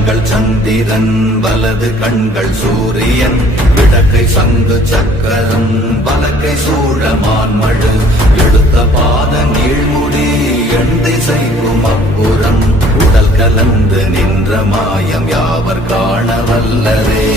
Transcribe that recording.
கண்கள் சந்திரன் வலது கண்கள் சூரியன் விடக்கை சங்கு சக்கரம் வலக்கை சூழமான் மழு. எடுத்த பாத நீழ்முடி எண் திசைக்கும் அப்புறம் உடல் கலந்து நின்ற மாயம் யாவர் காண வல்லரே